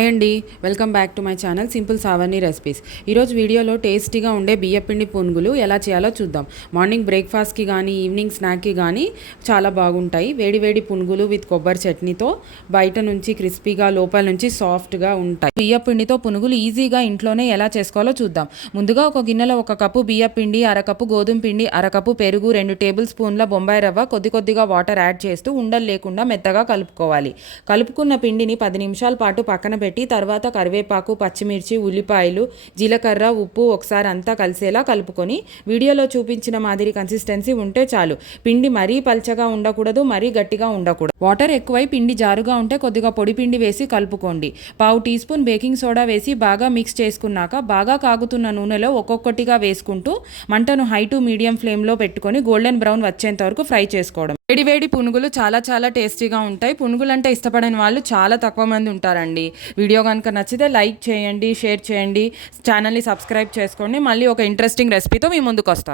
Hi అండి. Welcome back to my channel simple Savarni recipes. ఈరోజు వీడియోలో టేస్టీగా ఉండే బియ్యపిండి పునుగులు ఎలా చేయాలో చూద్దాం. మార్నింగ్ బ్రేక్ఫాస్ట్కి కానీ ఈవినింగ్ స్నాక్కి కానీ చాలా బాగుంటాయి. వేడివేడి పునుగులు విత్ కొబ్బరి చట్నీతో బయట నుంచి క్రిస్పీగా లోపల నుంచి సాఫ్ట్గా ఉంటాయి. బియ్యపిండితో పునుగులు ఈజీగా ఇంట్లోనే ఎలా చేసుకోవాలో చూద్దాం. ముందుగా ఒక గిన్నెలో ఒక కప్పు బియ్యపిండి అరకప్పు గోధుమ పిండి అరకప్పు పెరుగు రెండు టేబుల్ స్పూన్ల బొంబాయి రవ్వ కొద్ది కొద్దిగా వాటర్ యాడ్ చేస్తూ ఉండలు లేకుండా మెత్తగా కలుపుకోవాలి. కలుపుకున్న పిండిని పది నిమిషాల పాటు పక్కన పెట్టి పెట్టి తర్వాత కరివేపాకు పచ్చిమిర్చి ఉల్లిపాయలు జీలకర్ర ఉప్పు ఒకసారి అంతా కలిసేలా కలుపుకొని వీడియోలో చూపించిన మాదిరి కన్సిస్టెన్సీ ఉంటే చాలు. పిండి మరీ పల్చగా ఉండకూడదు మరీ గట్టిగా ఉండకూడదు. వాటర్ ఎక్కువై పిండి జారుగా ఉంటే కొద్దిగా పొడి పిండి వేసి కలుపుకోండి. పావు టీ స్పూన్ బేకింగ్ సోడా వేసి బాగా మిక్స్ చేసుకున్నాక బాగా కాగుతున్న నూనెలో ఒక్కొక్కటిగా వేసుకుంటూ మంటను హై టు మీడియం ఫ్లేమ్లో పెట్టుకొని గోల్డెన్ బ్రౌన్ వచ్చేంత వరకు ఫ్రై చేసుకోవడం. వేడి వేడి పునుగులు చాలా చాలా టేస్టీగా ఉంటాయి. పునుగులు అంటే ఇష్టపడని వాళ్ళు చాలా తక్కువ మంది ఉంటారండి. వీడియో కనుక నచ్చితే లైక్ చేయండి షేర్ చేయండి ఛానల్ని సబ్స్క్రైబ్ చేసుకోండి. మళ్ళీ ఒక ఇంట్రెస్టింగ్ రెసిపీతో మీ ముందుకు వస్తాను.